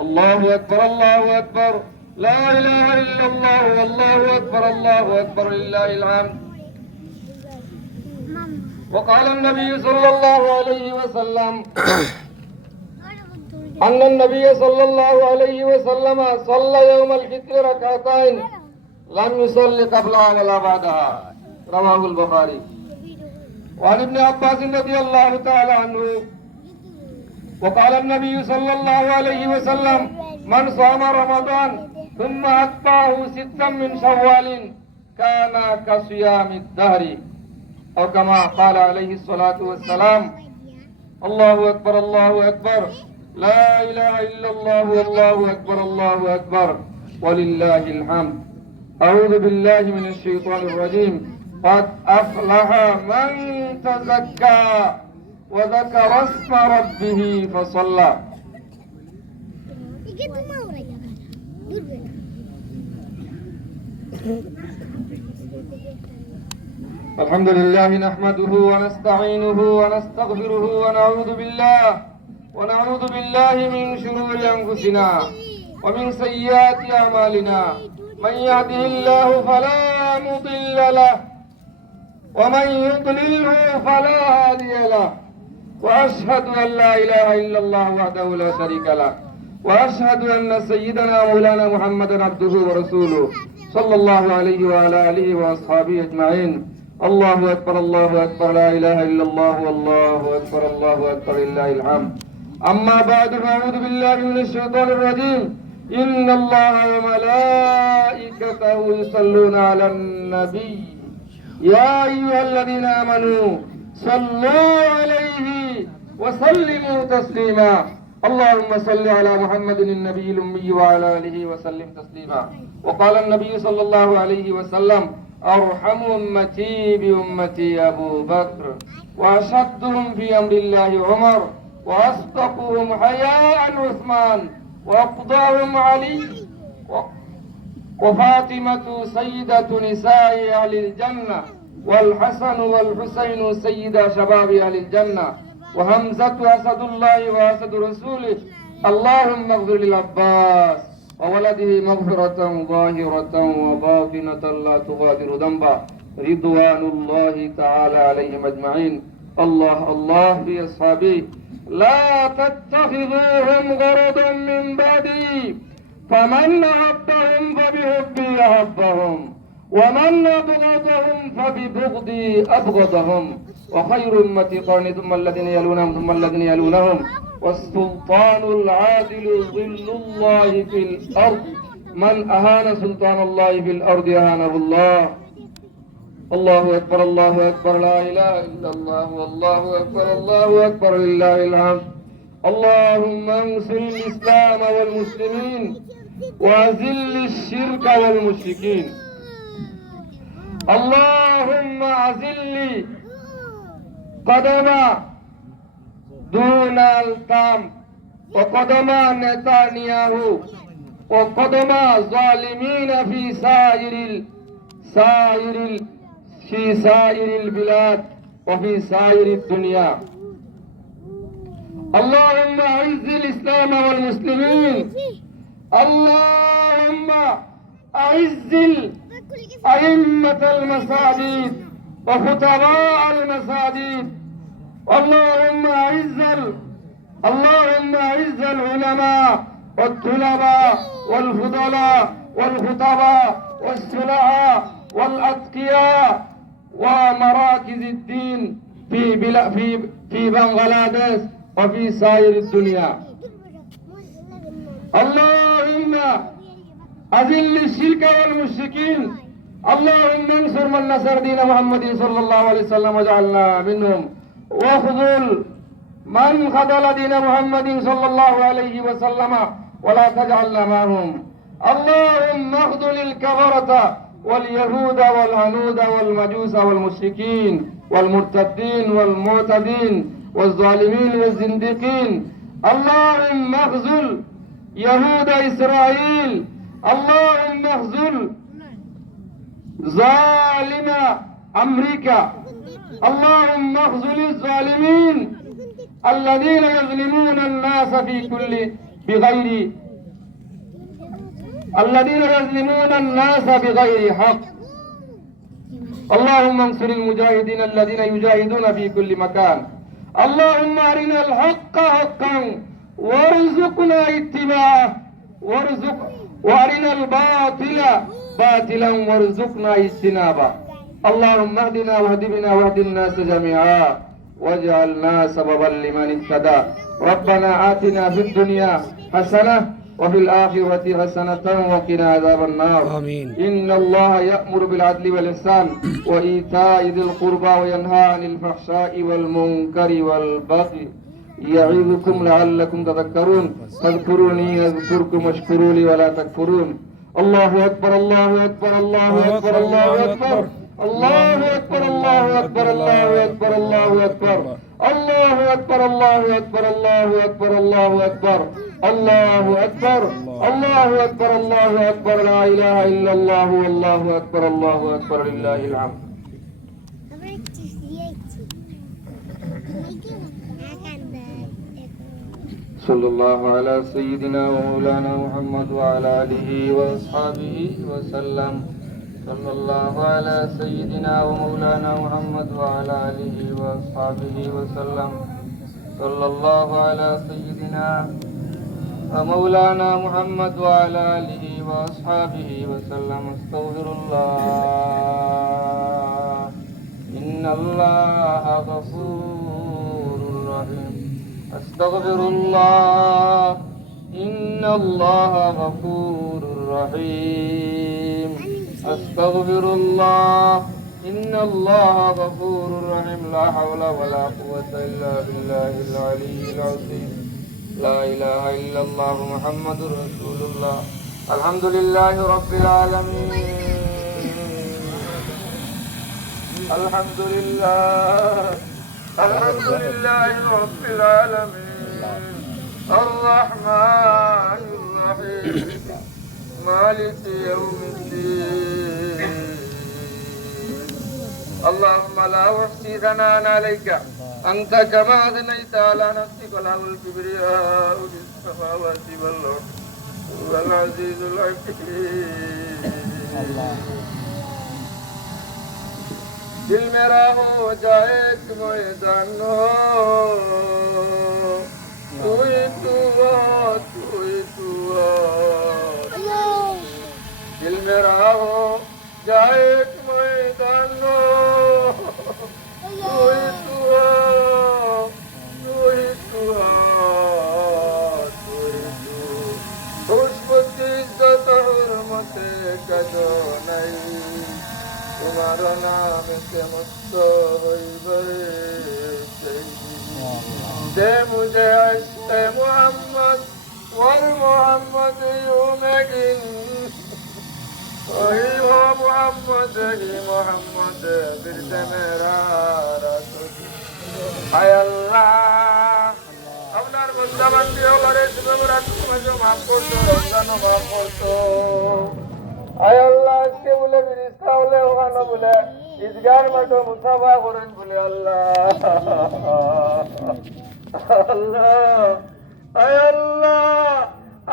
الله أكبر الله أكبر لا إله إلا الله والله أكبر الله أكبر لله الحمد. وقال النبي صلى الله عليه وسلم أن النبي صلى الله عليه وسلم صلى يوم الفطر ركعتين لم يصلي قبلها ولا بعدها، رواه البخاري. وعن ابن عباس رضي الله تعالى عنه وقال النبي صلى الله عليه وسلم من صام رمضان ثم أتبعه ستا من شوال كان كصيام الدهر، أو كما قال عليه الصلاة والسلام. الله أكبر الله أكبر لا إله إلا الله والله أكبر الله أكبر ولله الحمد. أعوذ بالله من الشيطان الرجيم. قد أفلح من تزكى وذكر اسم ربه فصلى. الحمد لله نحمده ونستعينه ونستغفره ونعوذ بالله من شرور أنفسنا ومن سيئات أعمالنا. من يهده الله فلا مضل له ومن يضلله فلا هادي له. وأشهد أن لا إله إلا الله وحده لا شريك له وأشهد أن سيدنا مولانا محمدا عبده ورسوله صلى الله عليه وعلى آله وأصحابه أجمعين. الله أكبر الله أكبر لا إله إلا الله والله أكبر الله أكبر لله الحمد. أما بعد فأعوذ بالله من الشيطان الرجيم. إن الله وملائكته يصلون على النبي يا أيها الذين آمنوا صلوا عليه وسلموا تسليما. اللهم صل على محمد النبي الأمي وعلى آله وسلم تسليما. وقال النبي صلى الله عليه وسلم أرحم أمتي بأمتي أبو بكر وأشدهم في أمر الله عمر وأصدقهم حياء عثمان وأقضاهم علي وفاطمة سيدة نساء أهل الجنة والحسن والحسين سيدا شباب أهل الجنة وحمزة أسد الله وأسد رسوله. اللهم اغفر للعباس وولده مغفرة ظاهرة وباطنة لا تغادر ذنبا رضوان الله تعالى عليهم أجمعين. الله الله بأصحابه لا تتخذوهم غرضا من بعدي فمن أحبهم فبحبي أحبهم ومن أبغضهم فببغضي أبغضهم. وخير أمتي قرني ثم الذين يلونهم ثم الذين يلونهم والسلطان العادل ظل الله في الأرض من أهان سلطان الله في الأرض أهانه الله. الله أكبر الله أكبر لا إله إلا الله والله أكبر الله أكبر لله الحمد. اللهم انصر الإسلام والمسلمين وأذل الشرك والمشركين. اللهم أذل قدم دونالد ترامب وقدم نتنياهو وقدم ظالمين في سائر البلاد وفي سائر الدنيا. اللهم أعز الإسلام والمسلمين. اللهم أعز أئمة المساجد وخطباء المساجد. اللهم أعز العلماء والطلباء والفضلاء والخطباء والسلعاء والأتقياء ومراكز الدين في بنغلاديش وفي سائر الدنيا. اللهم أذل الشرك والمشركين. اللهم انصر من نصر دين محمد صلى الله عليه وسلم واجعلنا منهم واخذل من خذل دين محمد صلى الله عليه وسلم ولا تجعلنا معهم. اللهم اخذل الكفرة واليهود والهنود والمجوس والمشركين والمرتدين والمعتدين والظالمين والزنديقين. اللهم اخذل يهود إسرائيل. اللهم اخذل ظالم أمريكا. اللهم اخذل الظالمين الذين يظلمون الناس بغير الذين يظلمون الناس بغير حق. اللهم انصر المجاهدين الذين يجاهدون في كل مكان. اللهم أرنا الحق حقا وارزقنا اتباعه وأرنا الباطل باطلا وارزقنا اجتنابه. اللهم اهدنا واهد بنا واهد الناس جميعا واجعلنا سببا لمن اهتدى. ربنا آتنا في الدنيا حسنة وفي الآخرة حسنة وقنا عذاب النار. آمين. إن الله يأمر بالعدل والإحسان وإيتاء ذي القربى وينهى عن الفحشاء والمنكر والبغي يعظكم لعلكم تذكرون. فاذكروني أذكركم واشكروا لي ولا تكفرون. الله أكبر الله أكبر الله أكبر الله أكبر الله أكبر الله أكبر الله أكبر الله أكبر الله أكبر الله أكبر الله أكبر الله أكبر الله أكبر الله أكبر الله أكبر لا إله إلا الله والله أكبر الله أكبر لله الحمد. صلى الله على سيدنا ومولانا محمد وعلى آله وأصحابه وسلم. صلى الله على سيدنا ومولانا محمد وعلى آله وأصحابه وسلم. صلى الله على سيدنا ومولانا محمد وعلى آله وأصحابه وسلم. استغفر الله إن الله غفور رحيم. استغفر الله إن الله غفور رحيم. استغفر الله إن الله غفور رحيم. لا حول ولا قوة إلا بالله العلي العظيم. لا إله إلا الله محمد رسول الله. الحمد لله رب العالمين. الحمد لله رب العالمين. الرحمن الرحيم مالك يوم الدين. اللهم لا أحصي ثناء عليك أنت كما أثنيت على نفسك وله الكبرياء في السماوات والأرض هو العزيز الحكيم. दिल मेरा हो जाए मैदान हो तू ही तू दिल मेरा हो जाए मैदान हो तू ही तू खुशबू इज्जत हुर्मत कदो नहीं तुम्हारा नाम से मुस्त दे मुझे इश्क़ मोहम्मद वर मोहम्मद यूमगिन वही हो मोहम्मद ही मोहम्मद बिरद मेरा रसूल। हाय अल्लाह আপনার বন্দাবান্দি ওরে তুমি রাত মাফ করছো রমজানও মাফ করছো। আয় আল্লাহ আজকে বলে ফিরিস্তা হলে ওখানে বলে ঈদগার মাঠে মুসাফা করেন বলে আল্লাহ আল্লাহ আয় আল্লাহ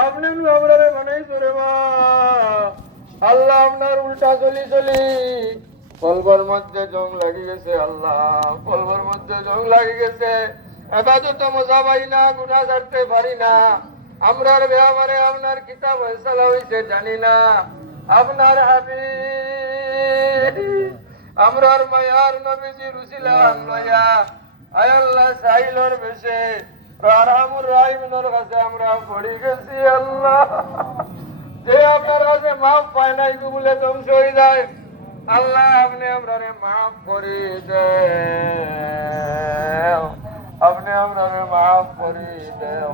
আপনি আমরা বানাইছো রে মা আল্লাহ আপনার উল্টা চলি কলবর মধ্যে জং লাগি গেছে আল্লাহ কলবর মধ্যে জং লাগি গেছে এবাদত মজা পাই না গুনাহ ছাড়তে পারি না আমরার ব্যাপারে আপনার কিতাব ফয়সালা হইছে জানি না আপনার হাবিব আমরার মায়ার নবীজি রুসিলান লয়া আয় আল্লাহ সাইলর বেশে রাহমুর রাহিমের কাছে আমরা পড়ে গেছি আল্লাহ যে আপনার কাছে মাফ পায় নাই বলে ধ্বংস হয়ে যায় আল্লাহ আপনি আমরারে মাফ করে দেন আপনি আমরারে মাফ করে দেন।